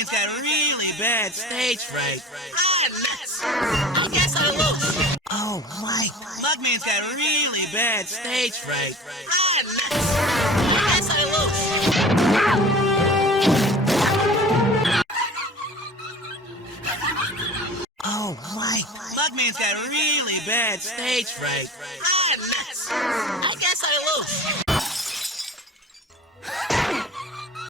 Bugman's got really bad stage fright. I'm nuts. I guess I lose. Oh, right. Bugman's got really bad stage fright. I'm nuts. I guess I lose. Oh, right. Bugman's got really bad stage fright. I'm nuts. I guess I lose.